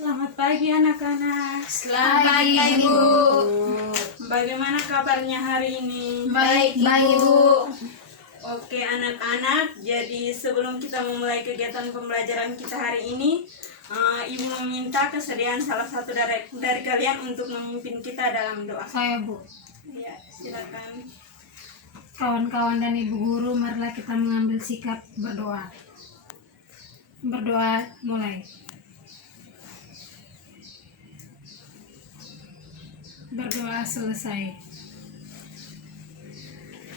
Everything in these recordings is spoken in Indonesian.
Selamat pagi anak-anak. Selamat pagi Ibu. Bagaimana kabarnya hari ini? Baik Ibu. Oke anak-anak, jadi sebelum kita memulai kegiatan pembelajaran kita hari ini, Ibu meminta kesediaan salah satu dari kalian untuk memimpin kita dalam doa. Saya Bu. Ya, silakan. Kawan-kawan dan Ibu Guru, marilah kita mengambil sikap berdoa. Berdoa mulai. Berdoa selesai.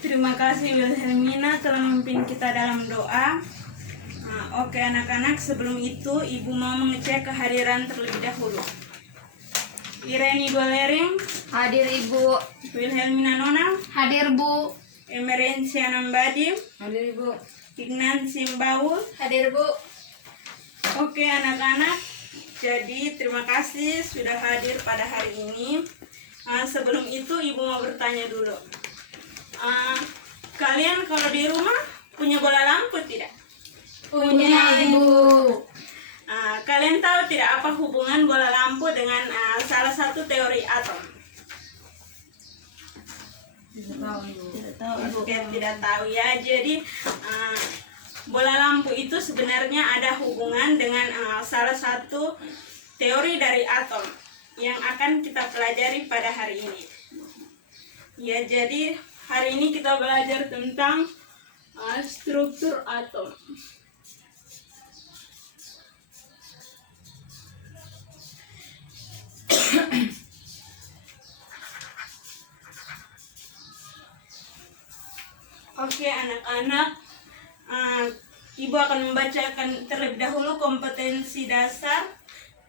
Terima kasih Wilhelmina telah memimpin kita dalam doa. Oke anak-anak, sebelum itu Ibu mau mengecek kehadiran terlebih dahulu. Ireni Golering, Hadir Ibu. Wilhelmina Nona, Hadir Bu. Emerencia Nambadi, Hadir Ibu. Ignan Simbaul. Hadir Bu. Oke anak-anak, jadi terima kasih sudah hadir pada hari ini. Sebelum itu Ibu mau bertanya dulu. Kalian kalau di rumah punya bola lampu tidak? Punya Ibu. Kalian tahu tidak apa hubungan bola lampu dengan salah satu teori atom? Tidak tahu Ibu. Oke, tidak tahu ya. Jadi bola lampu itu sebenarnya ada hubungan dengan salah satu teori dari atom yang akan kita pelajari pada hari ini. Ya, jadi hari ini kita belajar tentang struktur atom. Oke anak-anak, Ibu akan membacakan terlebih dahulu kompetensi dasar.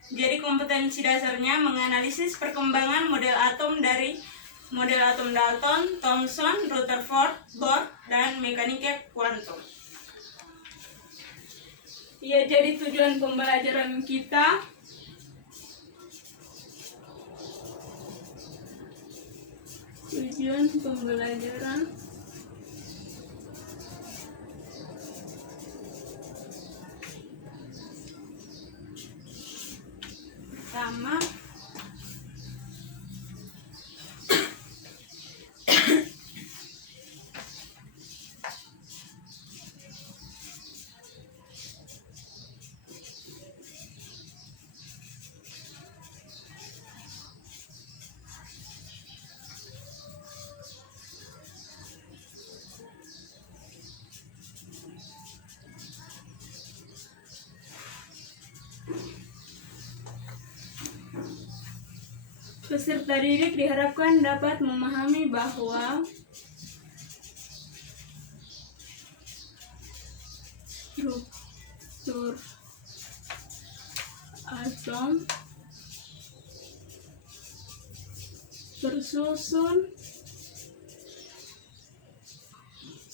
Jadi kompetensi dasarnya menganalisis perkembangan model atom dari model atom Dalton, Thomson, Rutherford, Bohr, dan mekanika kuantum. Ya, jadi tujuan pembelajaran kita pertama peserta didik diharapkan dapat memahami bahwa struktur atom tersusun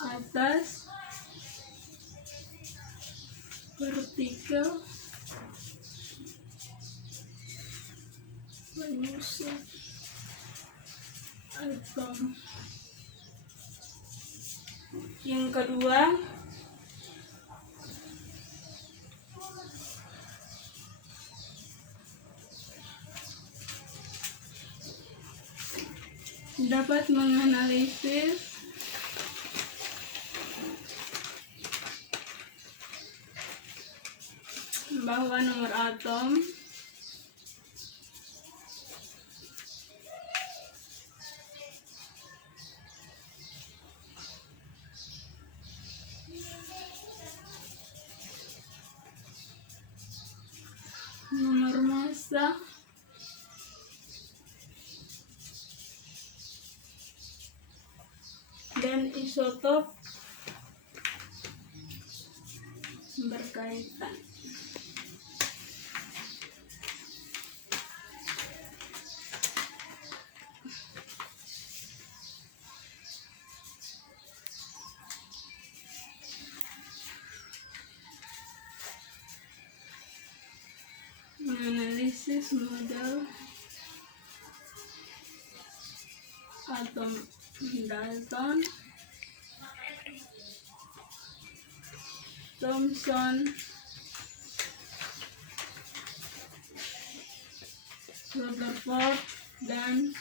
atas partikel penyusun atom. Yang kedua, dapat menganalisis bahwa nomor atom nomor massa dan isotop berkaitan. Menganalisis model atom Dalton, Thomson, Rutherford dan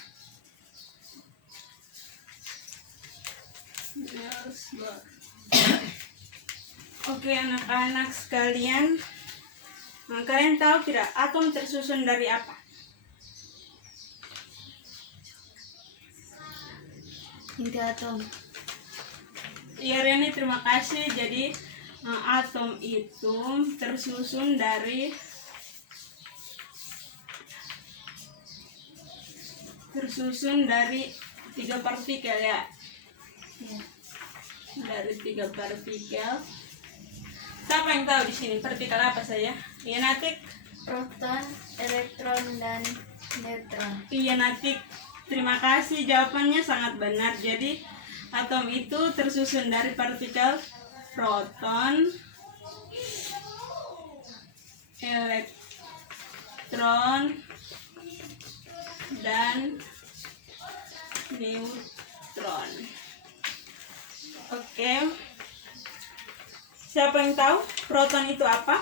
Niels Bohr. Oke anak-anak sekalian, kalian tahu tidak atom tersusun dari apa? Inti atom. Iya Reni, terima kasih. Jadi atom itu tersusun dari tiga partikel ya. Ya. Dari 3 partikel. Siapa yang tahu di sini partikel apa saja? Iya Natik. Proton, elektron, dan neutron. Iya Natik. Terima kasih, jawabannya sangat benar. Jadi atom itu tersusun dari partikel proton, elektron, dan neutron. Oke. Siapa yang tahu proton itu apa?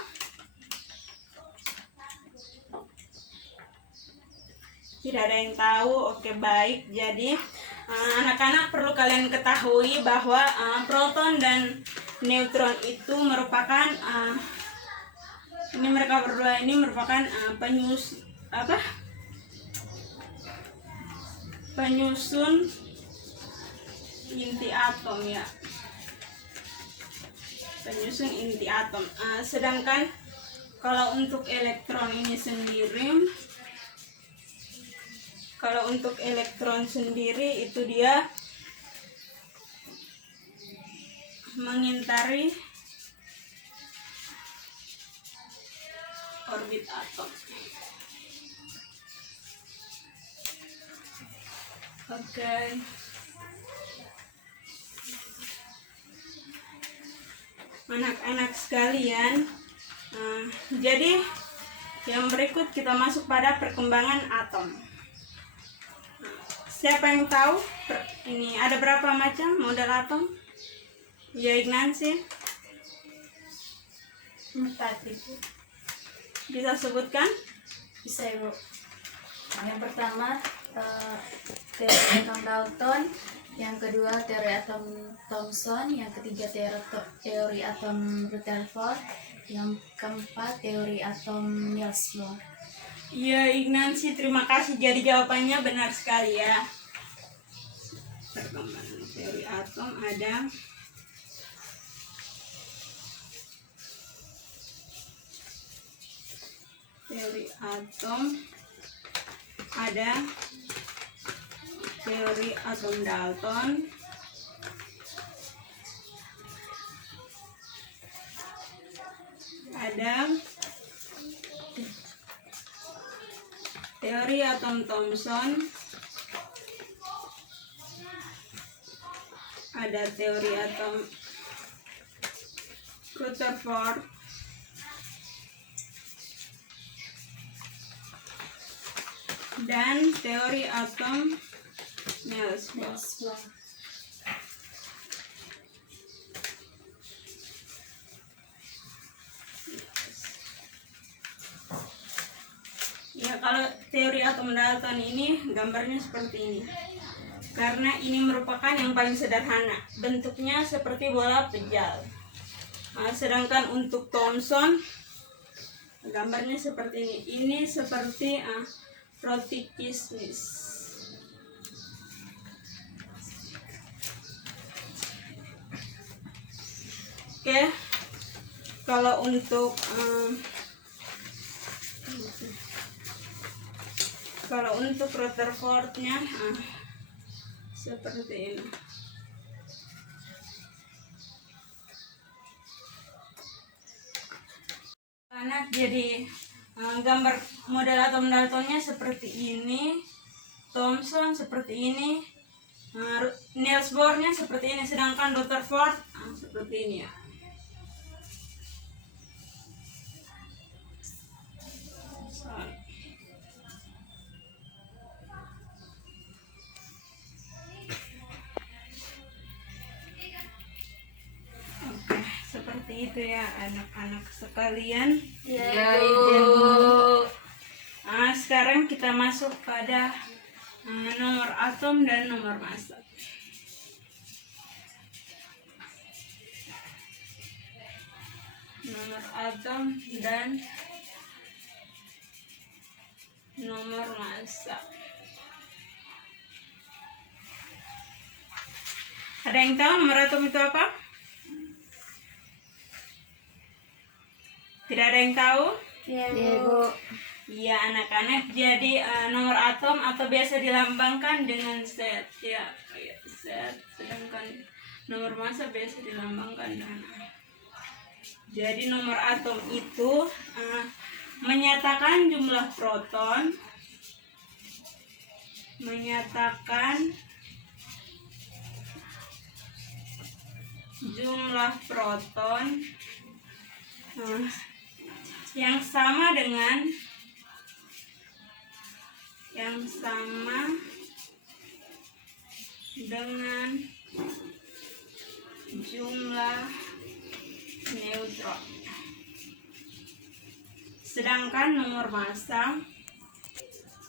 Tidak ada yang tahu. Oke, baik. Jadi anak-anak perlu kalian ketahui bahwa proton dan neutron itu merupakan mereka berdua ini merupakan penyusun inti atom ya. Penyusun inti atom. Sedangkan kalau untuk elektron ini sendiri, itu dia mengitari orbit atom. Oke. Anak-anak sekalian, jadi yang berikut kita masuk pada perkembangan atom. Siapa yang tahu ini ada berapa macam model atom? Ya Ignansi, 4 itu. bisa sebutkan? Bisa Ibu. Yang pertama teori atom Dalton, yang kedua teori atom Thomson, yang ketiga teori atom Rutherford, yang keempat teori atom Niels Bohr. Iya Ignansi, terima kasih. Jadi jawabannya benar sekali ya. Perkembangan teori atom ada teori atom Dalton, ada teori atom Thomson, ada teori atom Rutherford, dan teori atom Niels Bohr. Ya, kalau teori atom Dalton ini gambarnya seperti ini. Karena ini merupakan yang paling sederhana, bentuknya seperti bola pejal. Sedangkan untuk Thomson gambarnya seperti ini. Ini seperti roti kismis. Oke. Kalau untuk Rutherford-nya seperti ini. Anak, jadi gambar model atom Daltonnya seperti ini, Thomson seperti ini, Niels Bohr-nya seperti ini, sedangkan Rutherford seperti ini ya. Oke, seperti itu ya anak-anak sekalian. Ya, Ibu. Sekarang sekarang kita masuk pada nomor atom dan nomor massa. Nomor atom dan nomor massa. Ada yang tahu nomor atom itu apa? Tidak ada yang tahu? Iya, Bu. Iya anak-anak, jadi nomor atom atau biasa dilambangkan dengan Z ya, Z. Sedangkan nomor massa biasa dilambangkan dengan A. Jadi nomor atom itu menyatakan jumlah proton, menyatakan jumlah proton yang sama dengan jumlah neutron. Sedangkan nomor massa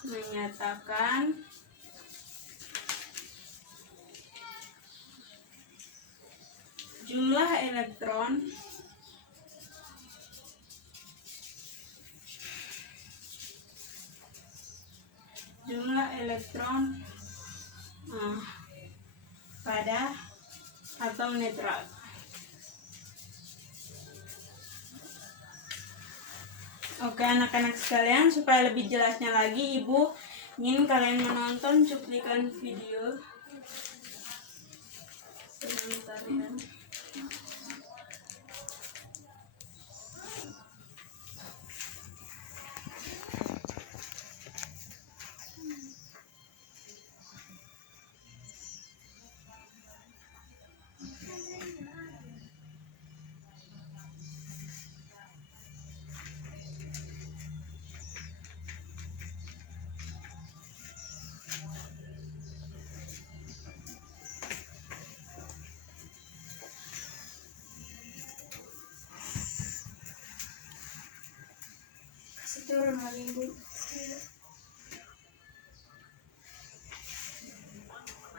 menyatakan jumlah elektron pada atom netral. Oke anak-anak sekalian, supaya lebih jelasnya lagi, Ibu ingin kalian menonton cuplikan video sebentar ya. Turun lagi, Bu.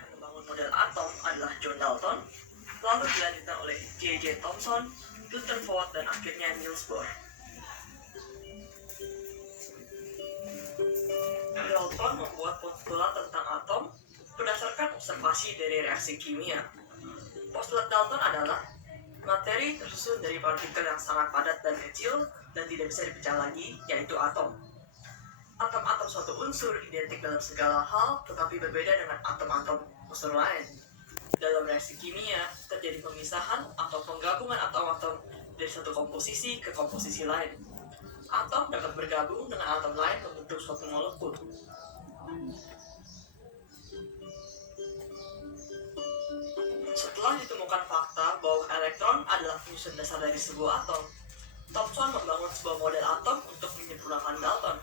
Membangun model atom adalah John Dalton, lalu dilanjutkan oleh J.J. Thomson, Rutherford, dan akhirnya Niels Bohr. Dalton membuat postulat tentang atom berdasarkan observasi dari reaksi kimia. Postulat Dalton adalah materi tersusun dari partikel yang sangat padat dan kecil dan tidak bisa dipecah lagi, yaitu atom. Atom-atom suatu unsur identik dalam segala hal, tetapi berbeda dengan atom-atom unsur lain. Dalam reaksi kimia, terjadi pemisahan atau penggabungan atom-atom dari satu komposisi ke komposisi lain. Atom dapat bergabung dengan atom lain membentuk suatu molekul. Setelah ditemukan fakta bahwa elektron adalah penyusun dasar dari sebuah atom, Thomson membangun sebuah model atom untuk menyempurnakan Dalton.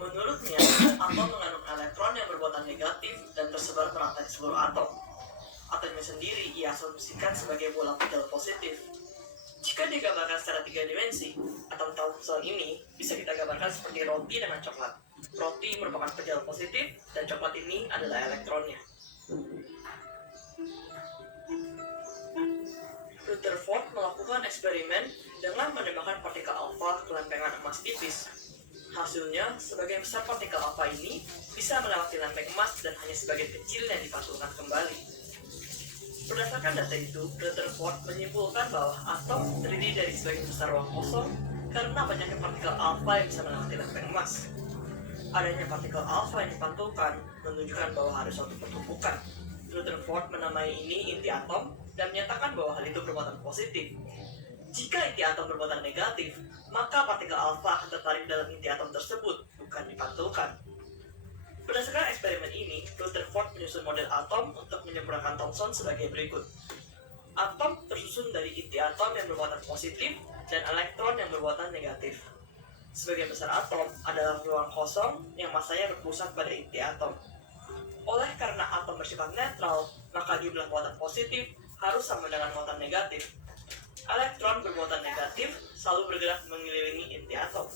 Menurutnya, atom mengandung elektron yang bermuatan negatif dan tersebar merata di seluruh atom. Atomnya sendiri ia asumsikan sebagai bola pedal positif. Jika digambarkan secara 3 dimensi, atom Thomson ini bisa kita gambarkan seperti roti dengan coklat. Roti merupakan pedal positif dan coklat ini adalah elektronnya. Rutherford melakukan eksperimen dengan menembakkan partikel alfa ke lempengan emas tipis. Hasilnya, sebagian besar partikel alfa ini bisa melewati lempeng emas dan hanya sebagian kecil yang dipantulkan kembali. Berdasarkan data itu, Rutherford menyimpulkan bahwa atom terdiri dari sebagian besar ruang kosong karena banyaknya partikel alfa yang bisa melewati lempeng emas. Adanya partikel alfa yang dipantulkan menunjukkan bahwa ada suatu pertumbukan. Rutherford menamai ini inti atom dan menyatakan bahwa hal itu bermuatan positif. Jika inti atom bermuatan negatif, maka partikel alfa akan tertarik dalam inti atom tersebut, bukan dipantulkan. Berdasarkan eksperimen ini, Rutherford menyusun model atom untuk menyempurnakan Thomson sebagai berikut. Atom tersusun dari inti atom yang bermuatan positif dan elektron yang bermuatan negatif. Sebagian besar atom adalah ruang kosong yang masanya berpusat pada inti atom. Oleh karena atom bersifat netral, maka jumlah muatan positif harus sama dengan muatan negatif. Elektron bermuatan negatif selalu bergerak mengelilingi inti atom.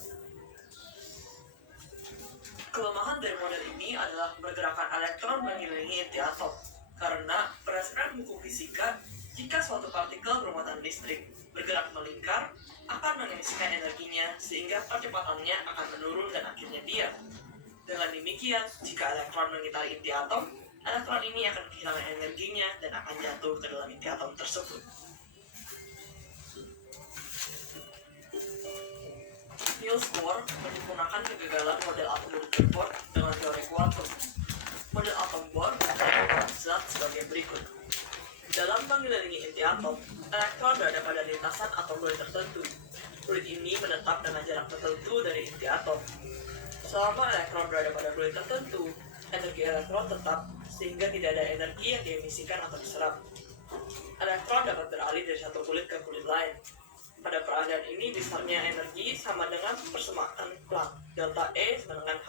Kelemahan dari model ini adalah pergerakan elektron mengelilingi inti atom. Karena berdasarkan hukum fisika, jika suatu partikel bermuatan listrik bergerak melingkar, akan mengemisikan energinya sehingga percepatannya akan menurun dan akhirnya diam. Dengan demikian, jika elektron mengitari inti atom, elektron ini akan kehilangan energinya dan akan jatuh ke dalam inti atom tersebut. Niels Bohr menyempurnakan kegagalan model atom Rutherford dengan teori kuantum. Model atom Bohr mengatakan zat sebagai berikut. Dalam mengelilingi inti atom, elektron berada pada lintasan atau fluid tertentu. Fluid ini menetap dengan jarak tertentu dari inti atom. Selama elektron berada pada fluid tertentu, energi elektron tetap sehingga tidak ada energi yang diemisikan atau diserap. Elektron dapat beralih dari satu kulit ke kulit lain. Pada peralihan ini besarnya energi sama dengan persamaan Planck, delta E sama dengan H.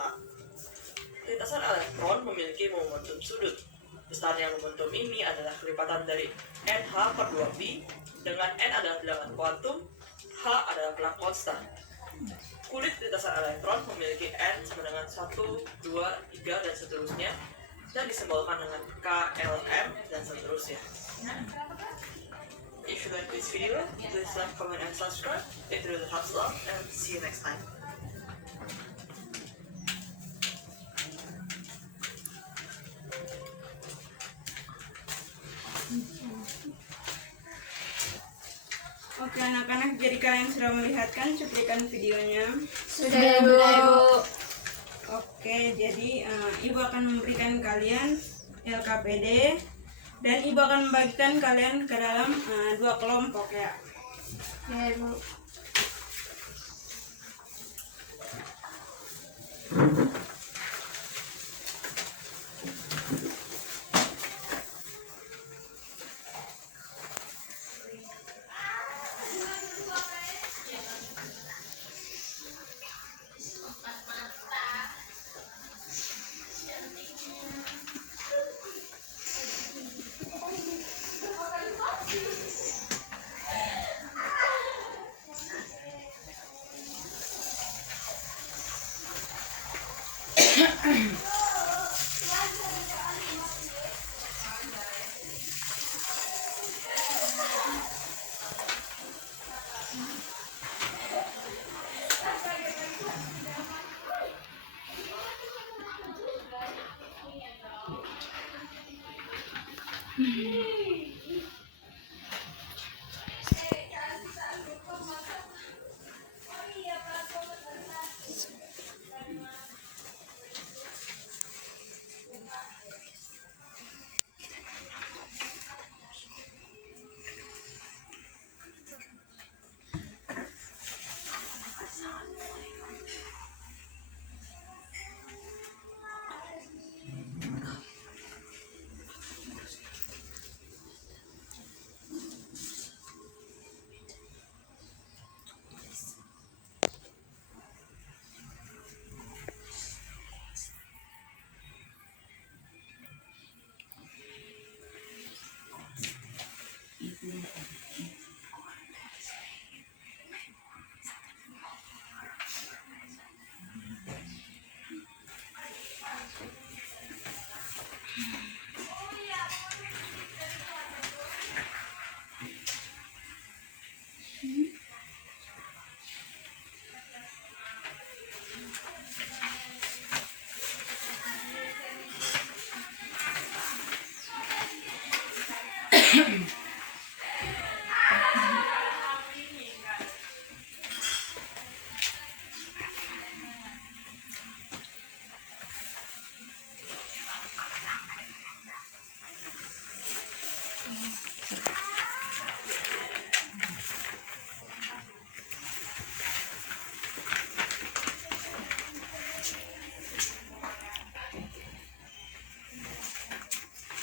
Lintasan elektron memiliki momentum sudut. Besarnya momentum ini adalah kelipatan dari NH per 2pi, dengan N adalah bilangan kuantum, H adalah Planck konstan. Kulit lintasan elektron memiliki N sama dengan 1, 2, 3, dan seterusnya, dan disimbolkan dengan K, L, M, dan seterusnya. If you like this video, please like, comment, and subscribe. It really helps a lot, and see you next time. Oke anak-anak, jadi kalian sudah melihat kan cuplikan videonya? Sudah, Bu. Oke, jadi Ibu akan memberikan kalian LKPD dan Ibu akan membagikan kalian ke dalam 2 kelompok ya. Ya, Bu.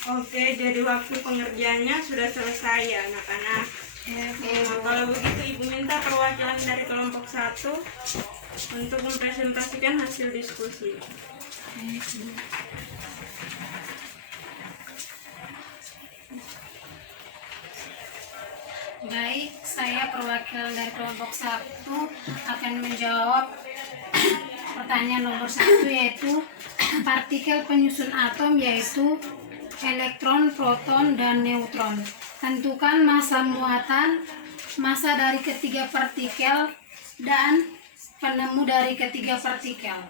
Oke, jadi waktu pengerjaannya sudah selesai ya anak-anak. Kalau begitu Ibu minta perwakilan dari kelompok 1 untuk mempresentasikan hasil diskusi. Baik, saya perwakilan dari kelompok 1 akan menjawab pertanyaan nomor 1 yaitu partikel penyusun atom yaitu elektron, proton, dan neutron. Tentukan massa muatan, massa dari ketiga partikel, dan penemu dari ketiga partikel.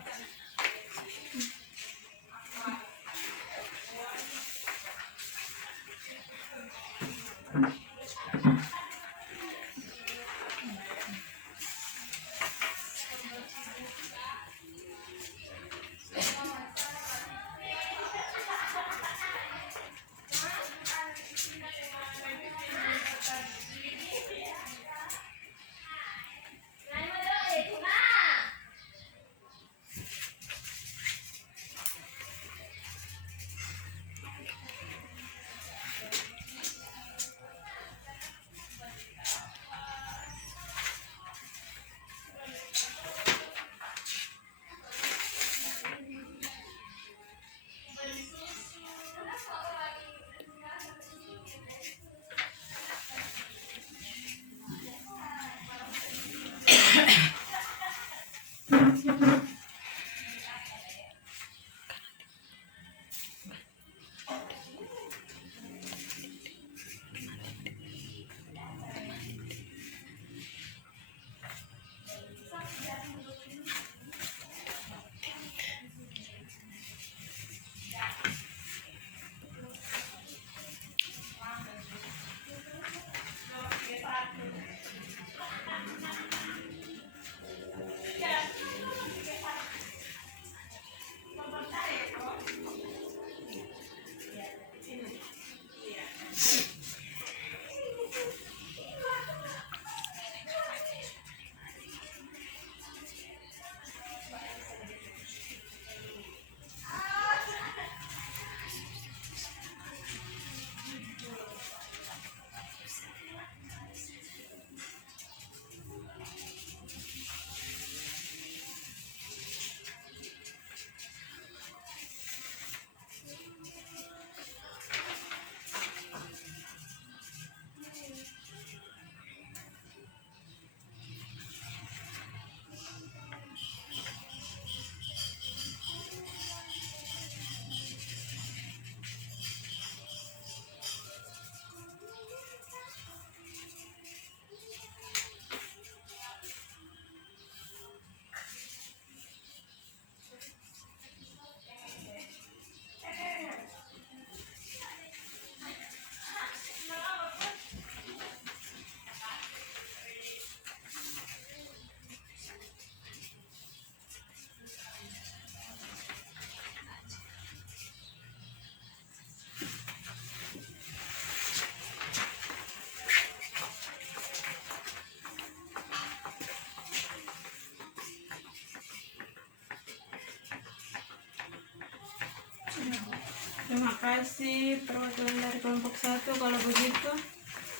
Terima kasih perwakilan dari kelompok 1. Kalau begitu,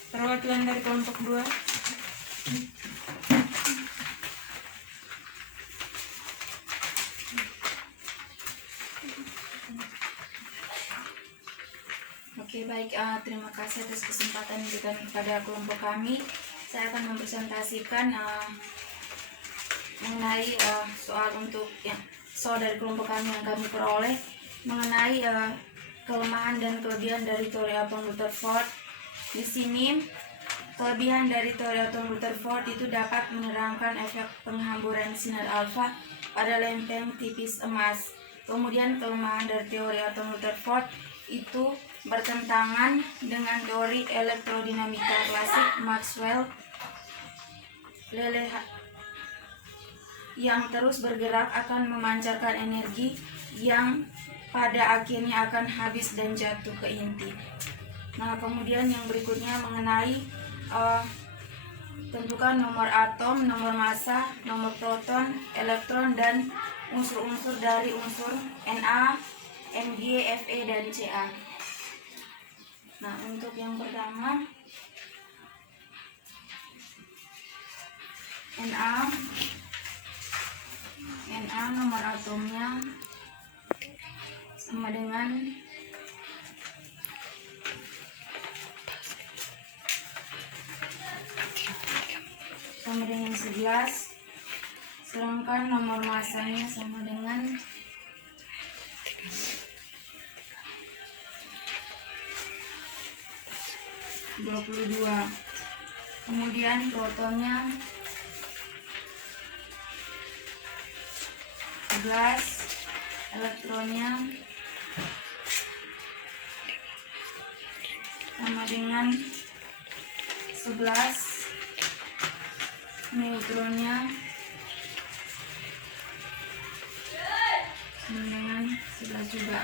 perwakilan dari kelompok 2. Oke, baik. Terima kasih atas kesempatan yang diberikan kepada kelompok kami. Saya akan mempresentasikan mengenai soal dari kelompok kami yang kami peroleh mengenai kelemahan dan kelebihan dari teori atom Rutherford. Di sini, kelebihan dari teori atom Rutherford itu dapat menerangkan efek penghamburan sinar alfa pada lempeng tipis emas. Kemudian kelemahan dari teori atom Rutherford itu bertentangan dengan teori elektrodinamika klasik Maxwell yang terus bergerak akan memancarkan energi yang pada akhirnya akan habis dan jatuh ke inti. Nah, kemudian yang berikutnya mengenai tentukan nomor atom, nomor massa, nomor proton, elektron, dan unsur-unsur dari unsur Na, Mg, Fe, dan Ca. Nah, untuk yang pertama, Na nomor atomnya sama dengan sama dengan 11 sedangkan nomor masanya sama dengan 22. Kemudian protonnya 11, elektronnya sama dengan 11, neutronnya sama dengan 11 juga.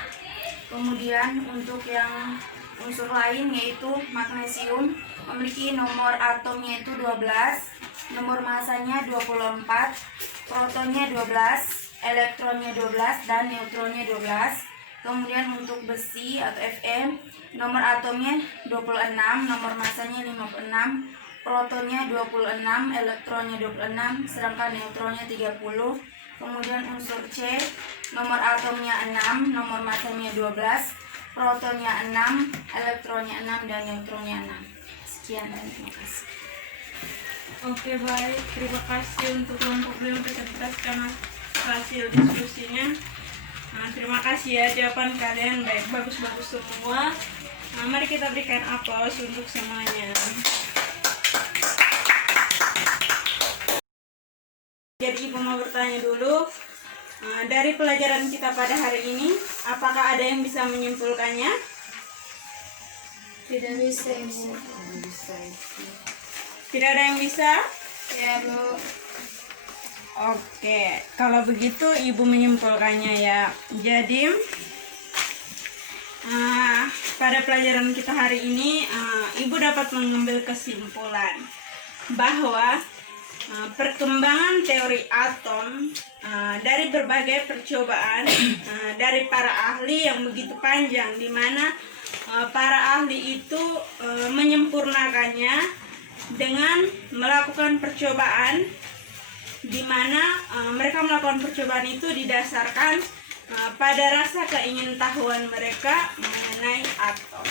Kemudian untuk yang unsur lain yaitu magnesium memiliki nomor atomnya itu 12, nomor masanya 24, protonnya 12, elektronnya 12 dan neutronnya 12. Kemudian untuk besi atau Fm, nomor atomnya 26, nomor masanya 56, protonnya 26, elektronnya 26, sedangkan neutronnya 30. Kemudian unsur C, nomor atomnya 6, nomor masanya 12, protonnya 6, elektronnya 6 dan neutronnya 6. Sekian dan terima kasih. Oke, baik, terima kasih untuk kelompok yang atas hasil diskusinya. Terima kasih ya, jawaban kalian baik, bagus-bagus semua. Mari kita berikan aplaus untuk semuanya. Jadi Ibu mau bertanya dulu, dari pelajaran kita pada hari ini, apakah ada yang bisa menyimpulkannya? Tidak bisa, Ibu. Tidak ada yang bisa? Ya, Bu. Oke, kalau begitu Ibu menyimpulkannya ya. Jadi pada pelajaran kita hari ini Ibu dapat mengambil kesimpulan bahwa perkembangan teori atom dari berbagai percobaan dari para ahli yang begitu panjang, di mana para ahli itu menyempurnakannya dengan melakukan percobaan, di mana mereka melakukan percobaan itu didasarkan pada rasa keingintahuan mereka mengenai atom.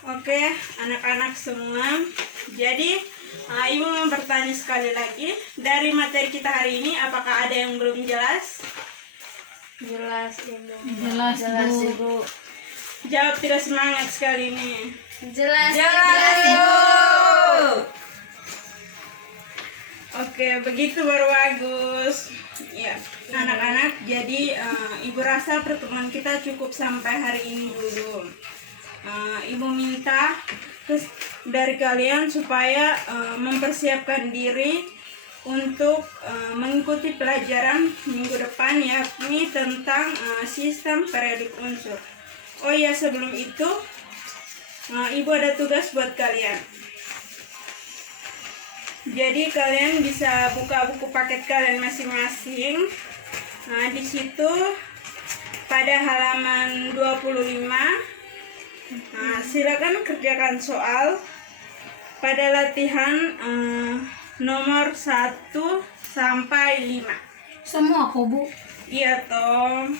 Oke, anak-anak semua. Jadi Ibu mau bertanya sekali lagi, dari materi kita hari ini apakah ada yang belum jelas? Jelas, Ibu. Jelas, Bu. Ibu. Jawab tidak semangat sekali ini. Jelas, Ibu. Oke, begitu baru bagus. Ya, anak-anak, jadi Ibu rasa pertemuan kita cukup sampai hari ini dulu. Ibu minta dari kalian supaya mempersiapkan diri untuk mengikuti pelajaran minggu depan, yakni tentang sistem periodik unsur. Oh ya, sebelum itu Ibu ada tugas buat kalian. Jadi kalian bisa buka buku paket kalian masing-masing. Di situ pada halaman 25, silakan kerjakan soal pada latihan nomor 1 sampai 5. Semua kok, Bu. Iya toh.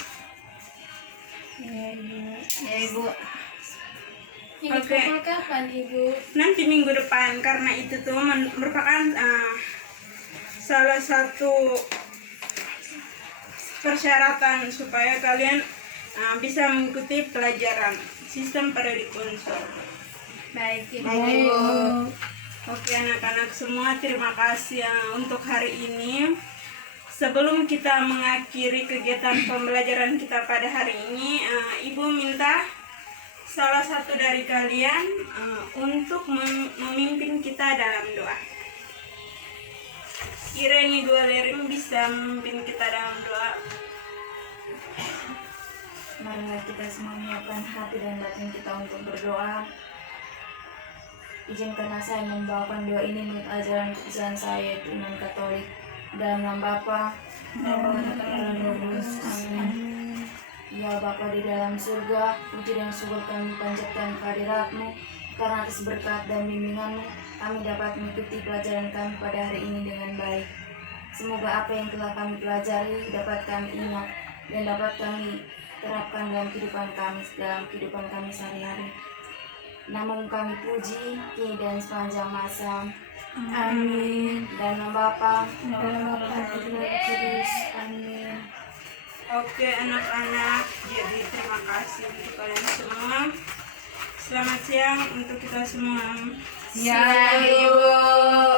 Ya, Ibu. Ini kumpul kapan, Ibu? Nanti minggu depan, karena itu tuh merupakan salah satu persyaratan supaya kalian bisa mengikuti pelajaran sistem periodik unsur. Baik, Ibu. Oke anak-anak semua, terima kasih untuk hari ini. Sebelum kita mengakhiri kegiatan pembelajaran kita pada hari ini, Ibu minta salah satu dari kalian untuk memimpin kita dalam doa. Ireni Gualerim bisa memimpin kita dalam doa. Marilah kita semua menyiapkan hati dan batin kita untuk berdoa. Izinkanlah saya membawakan doa ini menurut ajaran kepercayaan saya, yaitu iman Katolik. Dalam nama Bapa dan Roh Kudus. Amin. Ya Bapa di dalam surga, puji dan syukur kami panjatkan kehadirat-Mu, karena atas berkat dan bimbingan-Mu kami dapat mengikuti pelajaran kami pada hari ini dengan baik. Semoga apa yang telah kami pelajari dapat kami ingat dan dapat kami terapkan dalam kehidupan kami sehari-hari. Namun kami puji kini dan sepanjang masa. Amin. Dan nama Bapa, dalam Bapa, Kudus. Amin. Oke anak-anak, jadi terima kasih untuk kalian semua. Selamat siang untuk kita semua. Ya, Ibu.